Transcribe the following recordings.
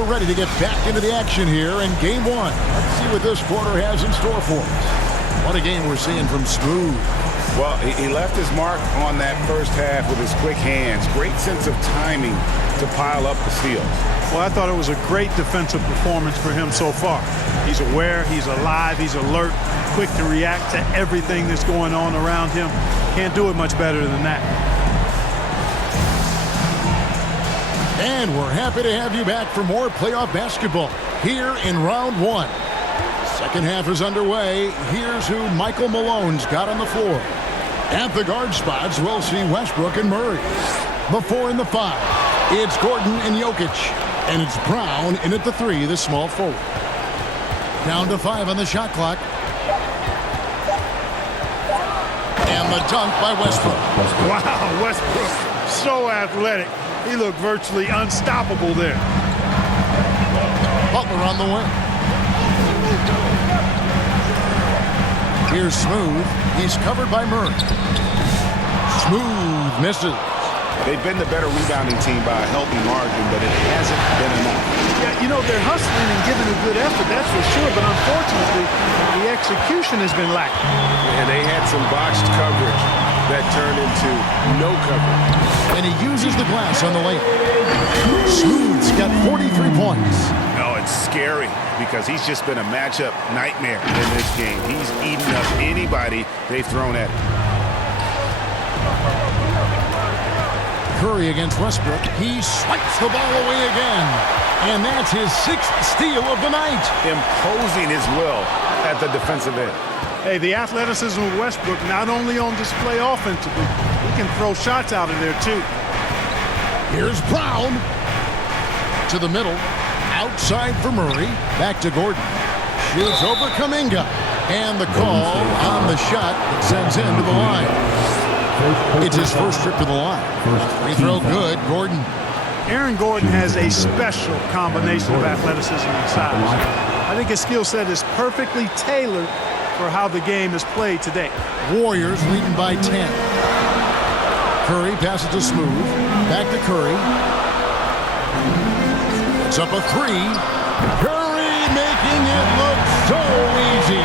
We're ready to get back into the action here in game one. Let's see what this quarter has in store for us. What a game we're seeing from Smooth. Well, he left his mark on that first half with his quick hands. Great sense of timing to pile up the steals. Well, I thought it was a great defensive performance for him so far. He's aware, he's alive, he's alert, quick to react to everything that's going on around him. Can't do it much better than that. And we're happy to have you back for more playoff basketball here in round one. Second half is underway. Here's who Michael Malone's got on the floor. At the guard spots, we'll see Westbrook and Murray. The 4 and the 5. It's Gordon and Jokic. And it's Brown in at the 3, the small forward. Down to 5 on the shot clock. And the dunk by Westbrook. Wow, Westbrook, so athletic. He looked virtually unstoppable there. Butler on the wing. Here's Smooth. He's covered by Murray. Smooth misses. They've been the better rebounding team by a healthy margin, but it hasn't been enough. Yeah, you know, they're hustling and giving a good effort, that's for sure, but unfortunately, the execution has been lacking. And they had some botched coverage that turned into no coverage. And he uses the glass on the layup. Smooth's got 43 points. No, it's scary because he's just been a matchup nightmare in this game. He's eaten up anybody they've thrown at him. Curry against Westbrook. He swipes the ball away again. And that's his 6th steal of the night. Imposing his will at the defensive end. Hey, the athleticism of Westbrook not only on display offensively, he can throw shots out of there too. Here's Brown. To the middle. Outside for Murray. Back to Gordon. Shoots over Kuminga. And the call on the shot that sends him to the line. It's his first trip to the line. Free throw good, Gordon. Aaron Gordon has a special combination of athleticism and size. I think his skill set is perfectly tailored for how the game is played today. Warriors leading by 10. Curry passes to Smooth. Back to Curry. It's up a 3. Curry making it look so easy.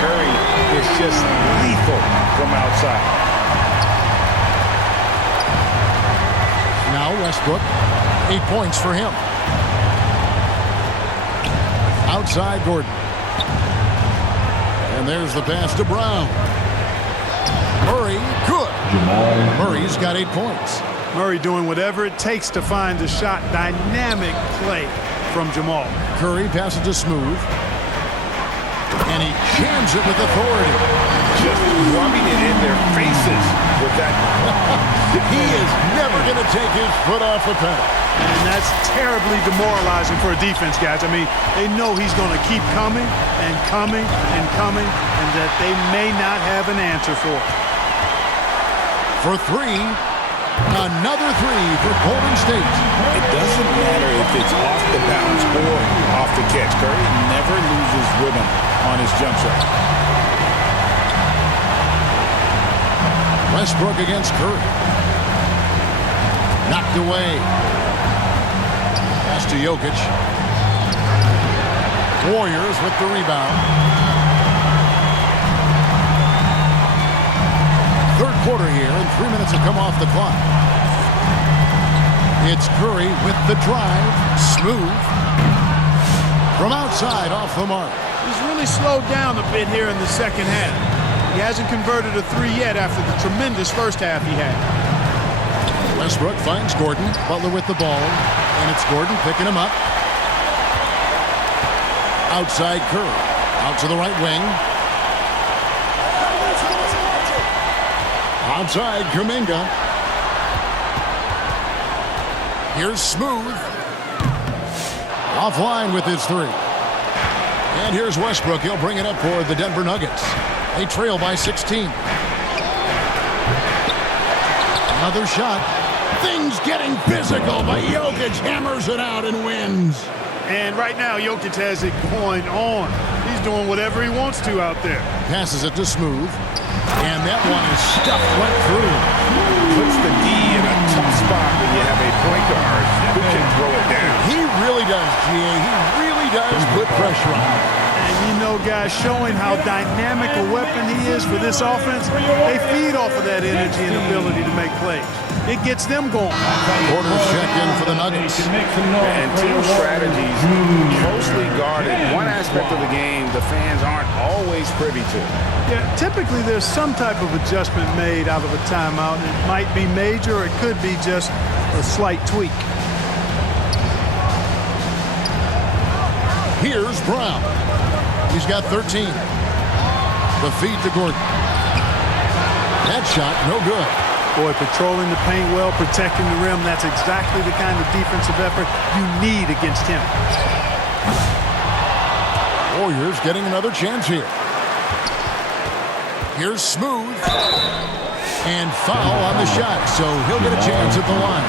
Curry is just lethal from outside. Now Westbrook, 8 points for him. Outside Gordon. And there's the pass to Brown. Murray, good. Murray's got 8 points. Murray doing whatever it takes to find the shot. Dynamic play from Jamal. Curry passes to Smooth. And he jams it with authority. Just rubbing it in their faces with that. He is never going to take his foot off the pedal. And that's terribly demoralizing for a defense, guys. I mean, they know he's going to keep coming and coming and coming, and that they may not have an answer for it. For 3, another 3 for Golden State. It doesn't matter if it's off the bounce or off the catch. Curry never loses rhythm on his jump shot. Westbrook against Curry. Knocked away. Pass to Jokic. Warriors with the rebound. Third quarter here, and 3 minutes have come off the clock. It's Curry with the drive. Smooth. From outside, off the mark. He's really slowed down a bit here in the second half. He hasn't converted a 3 yet after the tremendous first half he had. Westbrook finds Gordon. Butler with the ball. And it's Gordon picking him up. Outside Curry. Out to the right wing. Outside Kuminga. Here's Smooth. Offline with his 3. And here's Westbrook. He'll bring it up for the Denver Nuggets. They trail by 16. Another shot. Things getting physical, but Jokic hammers it out and wins. And right now, Jokic has it going on. He's doing whatever he wants to out there. Passes it to Smooth. And that one is stuffed right through. Puts the D in a tough spot. spot when you have a point guard who can throw it down. He really does, G.A. He really does put pressure on. And you know, guys, showing how dynamic a weapon he is for this offense, they feed off of that energy and ability to make plays. It gets them going. Quarters check in for the Nuggets. And team strategies closely guarded. One aspect of the game the fans aren't always privy to. Yeah, typically there's some type of adjustment made out of a timeout. It might be major or it could be just a slight tweak. Here's Brown. He's got 13. The feed to Gordon. That shot, no good. Boy, patrolling the paint well, protecting the rim, that's exactly the kind of defensive effort you need against him. Warriors getting another chance here. Here's Smooth. And foul on the shot, so he'll get a chance at the line.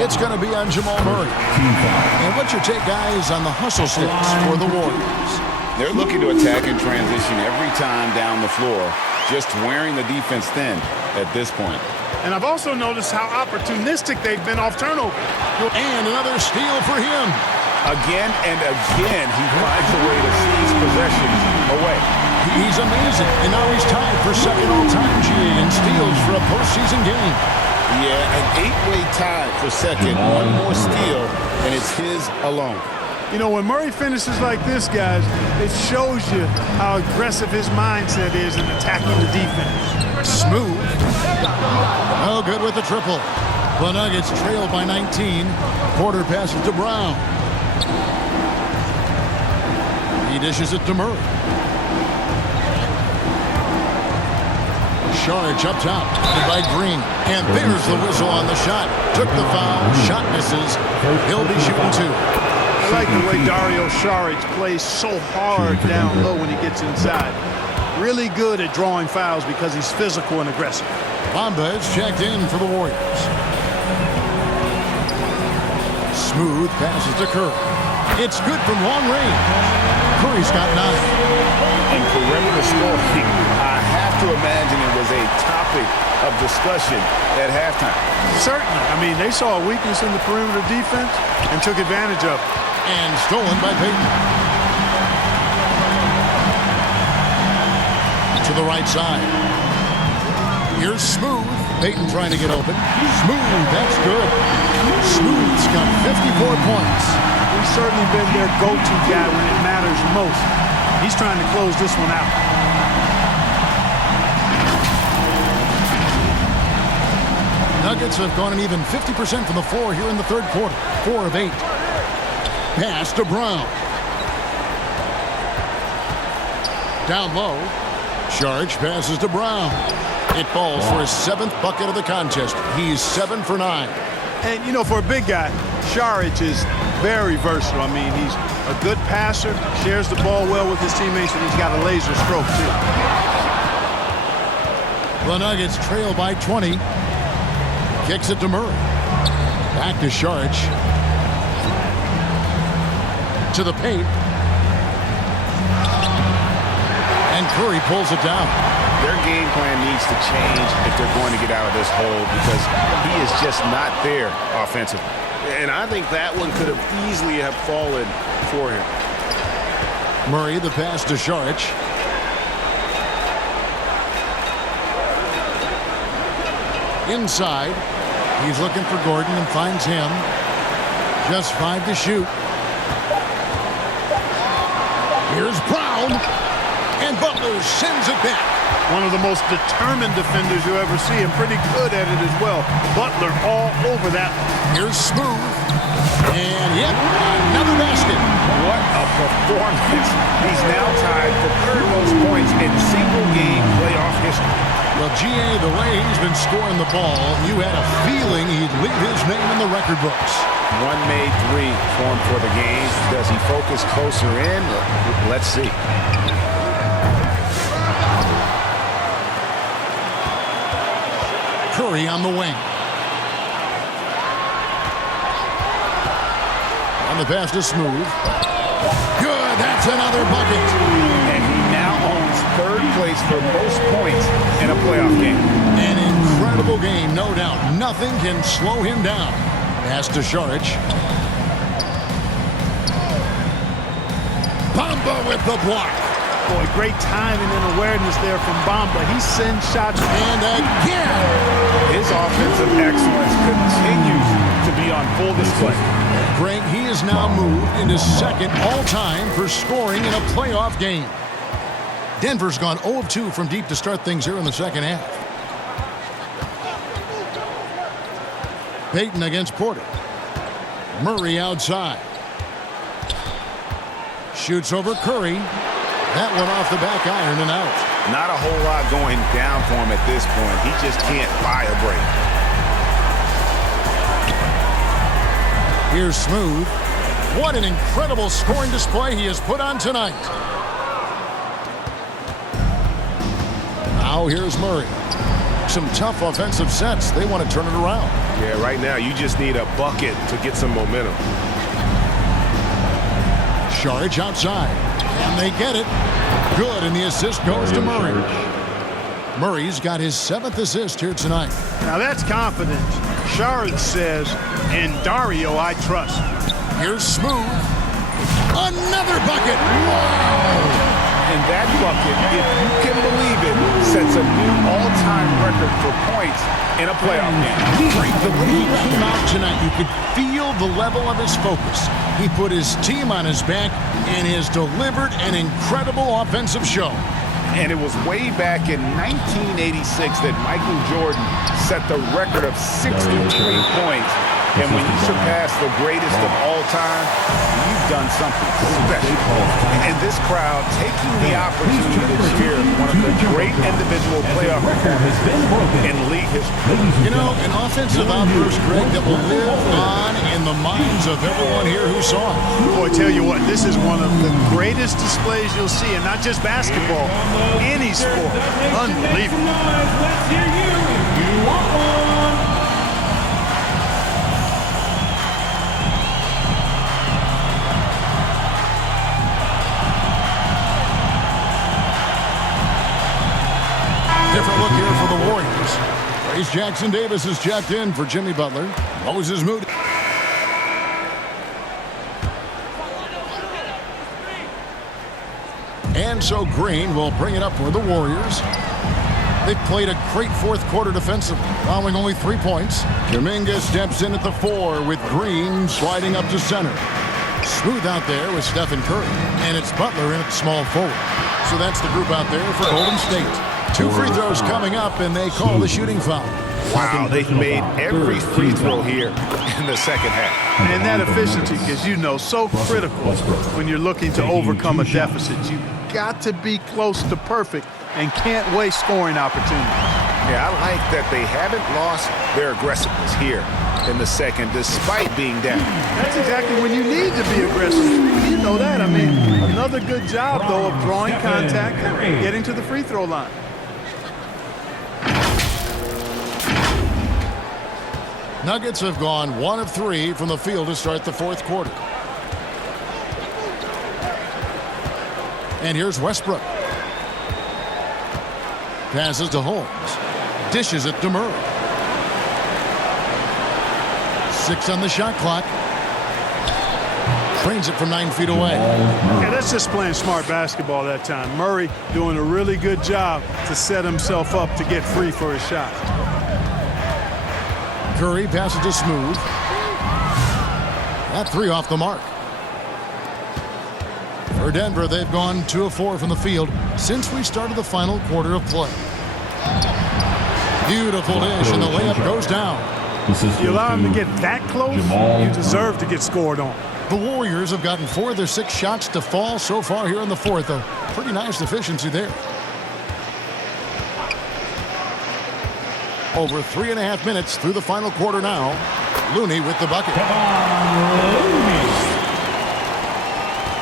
It's going to be on Jamal Murray. And what's your take, guys, on the hustle sticks for the Warriors? They're looking to attack and transition every time down the floor, just wearing the defense thin at this point. And I've also noticed how opportunistic they've been off turnover. And another steal for him. Again and again, he finds a way to seize possessions away. He's amazing. And now he's tied for second all-time, GA, in steals for a postseason game. Yeah, an 8-way tie for second. One more steal, and it's his alone. You know, when Murray finishes like this, guys, it shows you how aggressive his mindset is in attacking the defense. Smooth. Oh, good with the triple. The Nuggets trail by 19. Porter passes to Brown. He dishes it to Murray. Sharge up top by Green. And there's the whistle on the shot. Took the foul. Shot misses. He'll be shooting two. I like the way Dario Saric plays so hard down low when he gets inside. Really good at drawing fouls because he's physical and aggressive. Bamba is checked in for the Warriors. Smooth passes to Curry. It's good from long range. Curry's got 9. And perimeter scoring, I have to imagine it was a topic of discussion at halftime. Certainly. I mean, they saw a weakness in the perimeter defense and took advantage of it. And stolen by Payton. To the right side. Here's Smooth. Payton trying to get open. Smooth, that's good. Smooth's got 54 points. He's certainly been their go-to guy when it matters most. He's trying to close this one out. Nuggets have gone an even 50% from the floor here in the third quarter. 4 of 8. Pass to Brown. Down low. Sharge passes to Brown. It falls for his 7th bucket of the contest. He's 7 for 9. And, you know, for a big guy, Saric is very versatile. I mean, he's a good passer, shares the ball well with his teammates, and he's got a laser stroke, too. The Nuggets trail by 20. Kicks it to Murray. Back to Saric. To the paint. And Curry pulls it down. Their game plan needs to change if they're going to get out of this hole because he is just not there offensively. And I think that one could have easily have fallen for him. Murray, the pass to Saric. Inside. He's looking for Gordon and finds him. Just 5 to shoot. Here's Brown. And Butler sends it back. One of the most determined defenders you ever see, and pretty good at it as well. Butler all over that. Here's Smooth. And yep, another basket. What a performance. He's now tied for 3rd most points in single-game playoff history. Well, GA, the way he's been scoring the ball, you had a feeling he'd leave his name in the record books. One made 3 for him for the game. Does he focus closer in? Let's see. Curry on the wing. On the pass to Smooth. Good, that's another bucket. And he now owns 3rd place for most points in a playoff game. An incredible incredible game, no doubt. Nothing can slow him down. Pass to Saric. Bamba with the block. Boy, great timing and awareness there from Bamba. He sends shots. And again. His offensive excellence continues to be on full display. Greg, he is now moved into second all-time for scoring in a playoff game. Denver's gone 0 of 2 from deep to start things here in the second half. Payton against Porter. Murray outside. Shoots over Curry. That one off the back iron and out. Not a whole lot going down for him at this point. He just can't buy a break. Here's Smooth. What an incredible scoring display he has put on tonight. Now here's Murray. Some tough offensive sets. They want to turn it around. Yeah, right now you just need a bucket to get some momentum. Saric outside. And they get it. Good, and the assist goes to Murray. Murray's got his 7th assist here tonight. Now that's confidence. Saric says, "In Dario, I trust." Here's Smooth. Another bucket. Wow! And that bucket, if you can believe it, sets a new all-time record for points in a playoff game. The way he came out tonight, you could feel the level of his focus. He put his team on his back and has delivered an incredible offensive show. And it was way back in 1986 that Michael Jordan set the record of 63 points. And when you surpass the greatest of all time, you've done something special. And this crowd taking the opportunity to cheer one of the great individual playoff performances in league history. You know, an offensive outburst, Greg, that will live on in the minds of everyone here who saw it. Boy, tell you what, this is one of the greatest displays you'll see, and not just basketball, any sport. Unbelievable. Let's hear you. You want one. Different look here for the Warriors. Trace Jackson Davis is checked in for Jimmy Butler. Moses Moody. And so Green will bring it up for the Warriors. They've played a great fourth quarter defensively, allowing only 3 points. Kuminga steps in at the 4 with Green sliding up to center. Smooth out there with Stephen Curry. And it's Butler in at small forward. So that's the group out there for Golden State. 2 free throws coming up, and they call the shooting foul. Wow, they've made every free throw here in the second half. And that efficiency, as you know, so critical when you're looking to overcome a deficit. You've got to be close to perfect and can't waste scoring opportunities. Yeah, I like that they haven't lost their aggressiveness here in the second, despite being down. That's exactly when you need to be aggressive. You know that. I mean, another good job, though, of drawing contact and getting to the free throw line. Nuggets have gone 1 of 3 from the field to start the fourth quarter. And here's Westbrook. Passes to Holmes. Dishes it to Murray. 6 on the shot clock. Trains it from 9 feet away. Yeah, that's just playing smart basketball that time. Murray doing a really good job to set himself up to get free for his shot. Curry passes to Smooth. That 3 off the mark. For Denver, they've gone 2 of 4 from the field since we started the final quarter of play. Beautiful dish, and the layup goes down. You allow him to get that close, you deserve to get scored on. The Warriors have gotten 4 of their 6 shots to fall so far here in the fourth. A pretty nice efficiency there. Over 3.5 minutes through the final quarter now. Looney with the bucket.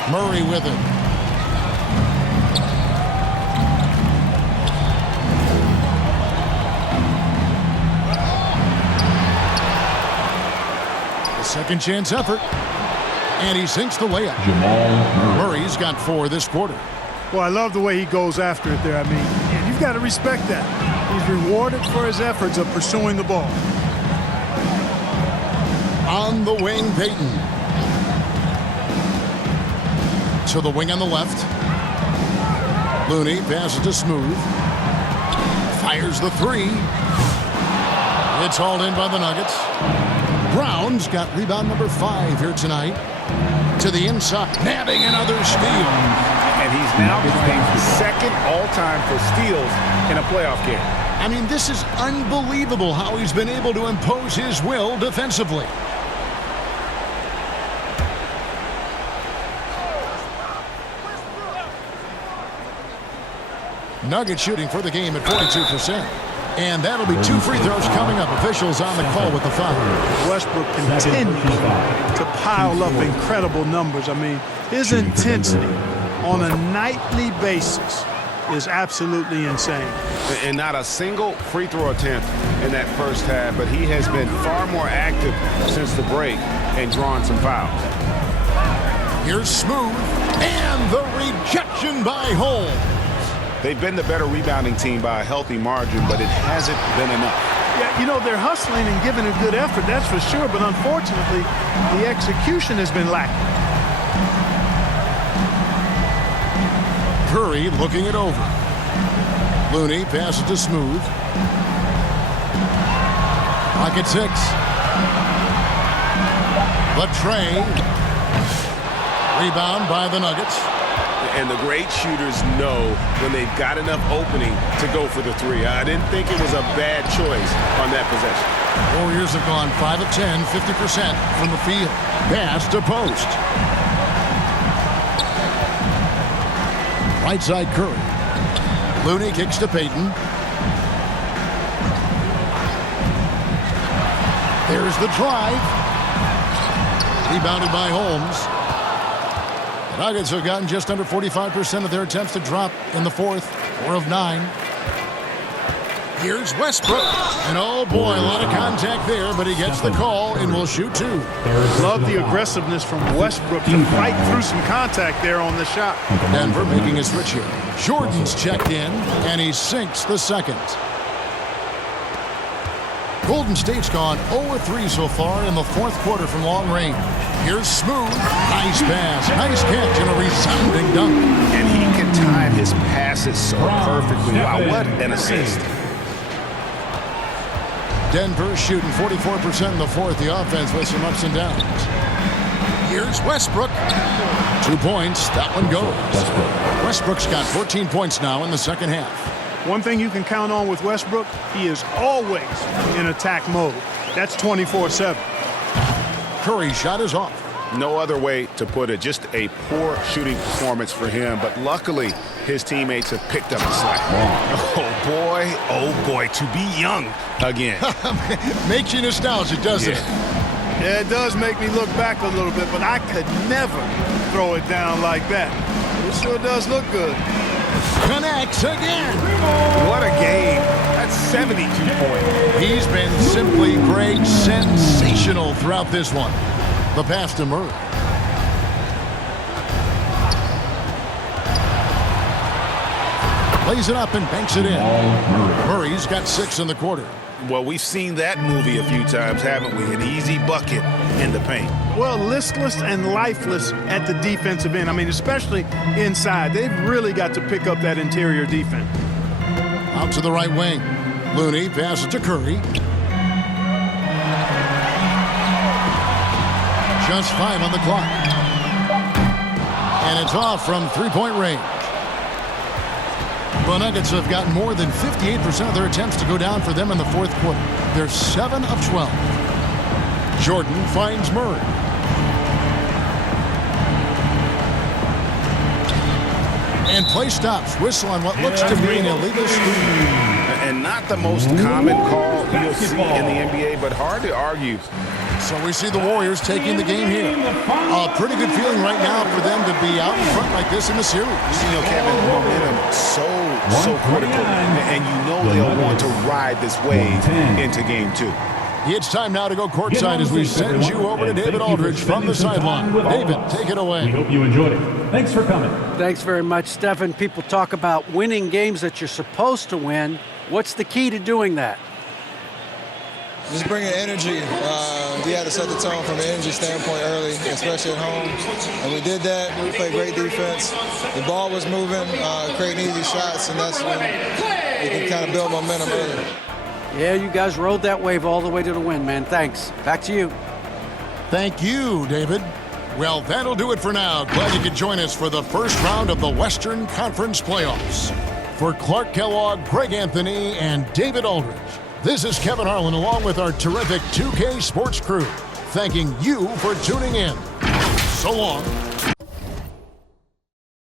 Murray with it. A second chance effort. And he sinks the layup. Murray's got 4 this quarter. Well, I love the way he goes after it there. I mean, you've got to respect that. He's rewarded for his efforts of pursuing the ball. On the wing, Payton. To the wing on the left. Looney passes to Smooth. Fires the three. It's hauled in by the Nuggets. Brown's got rebound number 5 here tonight. To the inside, nabbing another steal. And he's now playing second all-time for steals in a playoff game. I mean, this is unbelievable how he's been able to impose his will defensively. Nuggets shooting for the game at 42%. And that'll be 2 free throws coming up. Officials on the call with the foul. Westbrook continues to pile up incredible numbers. I mean, his intensity on a nightly basis is absolutely insane. And not a single free throw attempt in that first half, but he has been far more active since the break and drawn some fouls. Here's Smooth, and the rejection by Holmes. They've been the better rebounding team by a healthy margin, but it hasn't been enough. Yeah, you know, they're hustling and giving a good effort, that's for sure, but unfortunately, the execution has been lacking. Curry looking it over. Looney passes to Smooth. Pocket 6. Latrey. Rebound by the Nuggets. And the great shooters know when they've got enough opening to go for the three. I didn't think it was a bad choice on that possession. Warriors have gone 5 of 10, 50% from the field. Pass to post. Right side Curry. Looney kicks to Payton. There's the drive. Rebounded by Holmes. The Nuggets have gotten just under 45% of their attempts to drop in the fourth. 4 of 9. Here's Westbrook. And oh boy, a lot of contact there, but he gets the call and will shoot 2. Love the aggressiveness from Westbrook to fight through some contact there on the shot. Denver making a switch here. Jordan's checked in, and he sinks the second. Golden State's gone 0-3 so far in the fourth quarter from long range. Here's Smooth. Nice pass. Nice catch and a resounding dunk. And he can time his passes so perfectly. Wow, what an assist. Denver shooting 44% in the fourth. The offense with some ups and downs. Here's Westbrook. 2 points. That one goes. Westbrook's got 14 points now in the second half. One thing you can count on with Westbrook, he is always in attack mode. That's 24/7. Curry's shot is off. No other way to put it. Just a poor shooting performance for him, but luckily his teammates have picked up the slack. Oh boy, to be young again. Makes you nostalgic, doesn't it? Yeah, it does make me look back a little bit, but I could never throw it down like that. It sure does look good. Connects again. What a game. That's 72 points. He's been simply great, sensational throughout this one. The pass to Murray. Lays it up and banks it in. Murray's got 6 in the quarter. Well, we've seen that movie a few times, haven't we? An easy bucket in the paint. Well, listless and lifeless at the defensive end. I mean, especially inside. They've really got to pick up that interior defense. Out to the right wing. Looney passes to Curry. Just 5 on the clock. And it's off from three-point range. The Nuggets have gotten more than 58% of their attempts to go down for them in the fourth quarter. They're 7 of 12. Jordan finds Murray. And play stops. Whistle on what looks to be an illegal screen. And not the most common call you'll see in the NBA, but hard to argue. So we see the Warriors taking the game here. A pretty good feeling right now for them to be out in front like this in the series. You know, Kevin, momentum so critical. And you know they'll want to ride this wave into game 2. It's time now to go courtside as we send you over to David Aldridge from the sideline. David, take it away. We hope you enjoyed it. Thanks for coming. Thanks very much, Stephen. People talk about winning games that you're supposed to win. What's the key to doing that? Just bringing energy. We had to set the tone from an energy standpoint early, especially at home. And we did that. We played great defense. The ball was moving, creating easy shots, and that's when we can kind of build momentum early. Yeah, you guys rode that wave all the way to the win, man. Thanks. Back to you. Thank you, David. Well, that'll do it for now. Glad you could join us for the first round of the Western Conference Playoffs. For Clark Kellogg, Greg Anthony, and David Aldridge, this is Kevin Harlan along with our terrific 2K Sports crew, thanking you for tuning in. So long.